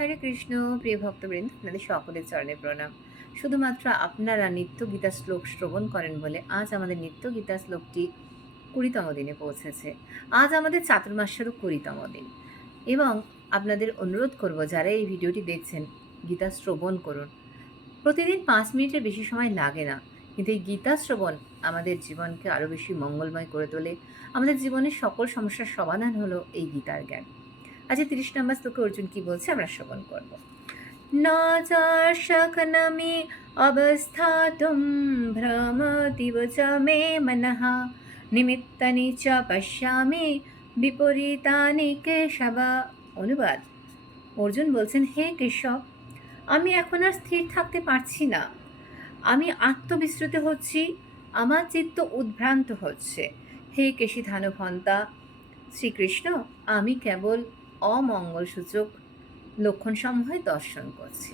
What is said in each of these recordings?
হরে কৃষ্ণ। প্রিয় ভক্তবৃন্দ, আপনাদের সকলের চরণে প্রণাম। শুধুমাত্র আপনারা নিত্য গীতা শ্লোক শ্রবণ করেন বলে আজ আমাদের নিত্য গীতা শ্লোকটি 20তম দিনে পৌঁছেছে। আজ আমাদের চাতুর্মাস্যেরও 20তম দিন। এবং আপনাদের অনুরোধ করব, যারা এই ভিডিওটি দেখছেন, গীতা শ্রবণ করুন। প্রতিদিন 5 মিনিটের বেশি সময় লাগে না, কিন্তু এই গীতা শ্রবণ আমাদের জীবনকে আরও বেশি মঙ্গলময় করে তোলে। আমাদের জীবনের সকল সমস্যার সমাধান হলো এই গীতার জ্ঞান। আজ 30 নম্বর শ্লোকে অর্জুন কি বলছে আমরা শ্রবণ করব। ন চাশকনমি অবস্থাতুম ভ্রমতিব চ মে মনঃ নিমিত্তানি চ পশ্যামি বিপরীতানি কেশব। অনুবাদ: অর্জুন বলছেন, হে কেশব, আমি এখন আর স্থির থাকতে পারছি না। আমি আত্মবিস্মৃত হচ্ছি, আমার চিত্ত উদ্ভ্রান্ত হচ্ছে। হে কেশিধানুভন্তা শ্রীকৃষ্ণ, আমি কেবল অমঙ্গলসূচক লক্ষণসমূহে দর্শন করছি।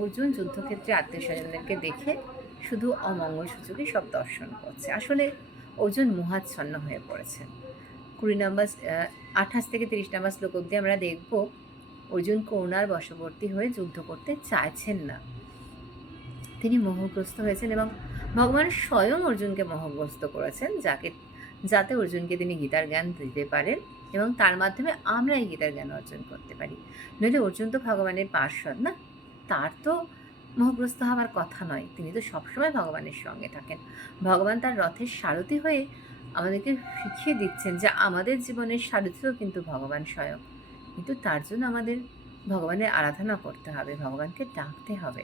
অর্জুন যুদ্ধক্ষেত্রে আত্মীয় স্বজনদেরকে দেখে শুধু অমঙ্গলসূচকই সব দর্শন করছে। আসলে অর্জুন মোহাচ্ছন্ন হয়ে পড়েছেন। 28 থেকে 30 নম্বর শ্লোক অবধি আমরা দেখব অর্জুন করুণার বশবর্তী হয়ে যুদ্ধ করতে চাইছেন না। তিনি মোহগ্রস্ত হয়েছেন এবং ভগবান স্বয়ং অর্জুনকে মোহগ্রস্ত করেছেন, যাতে অর্জুনকে তিনি গীতার জ্ঞান দিতে পারেন এবং তার মাধ্যমে আমরা এই গীতার জ্ঞান অর্জন করতে পারি। নইলে অর্জুন তো ভগবানের পার্শ্বদ না, তার তো মোহগ্রস্ত হওয়ার কথা নয়। তিনি তো সবসময় ভগবানের সঙ্গে থাকেন। ভগবান তার রথের সারথি হয়ে আমাদেরকে শিখিয়ে দিচ্ছেন যে আমাদের জীবনের সারথিও কিন্তু ভগবান স্বয়ং। কিন্তু তার জন্য আমাদের ভগবানের আরাধনা করতে হবে, ভগবানকে ডাকতে হবে।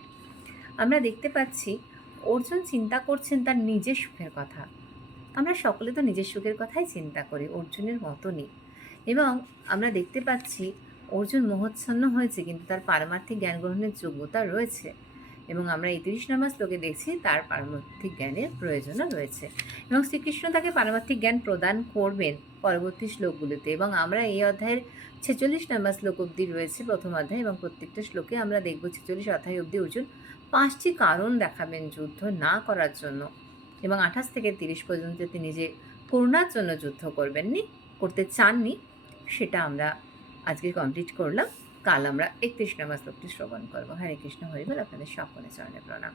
আমরা দেখতে পাচ্ছি অর্জুন চিন্তা করছেন তার নিজের সুখের কথা। আমরা সকলে তো নিজের সুখের কথাই চিন্তা করি, অর্জুনের মতনই। এবং আমরা দেখতে পাচ্ছি অর্জুন মোহচ্ছন্ন হয়েছে, কিন্তু তার পারমার্থিক জ্ঞান গ্রহণের যোগ্যতা রয়েছে। এবং আমরা 31 নম্বর শ্লোকে দেখছি তার পারমার্থিক জ্ঞানের প্রয়োজনও রয়েছে এবং শ্রীকৃষ্ণ তাকে পারমার্থিক জ্ঞান প্রদান করবেন পরবর্তী শ্লোকগুলিতে। এবং আমরা এই অধ্যায়ের 46 নম্বর শ্লোক অবধি রয়েছে প্রথম অধ্যায়, এবং প্রত্যেকটা শ্লোকে আমরা দেখব 46 অধ্যায় অবধি অর্জুন 5টি কারণ দেখাবেন যুদ্ধ না করার জন্য। এবং 28 থেকে 30 পর্যন্ত তিনি যে করুণার জন্য যুদ্ধ করতে চাননি, সেটা আমরা আজকে কমপ্লিট করলাম। কাল আমরা 31 নম্বর শ্লোকটি শ্রবণ করবো। হরে কৃষ্ণ, হরি বল। আপনাদের সকলের চরণে প্রণাম।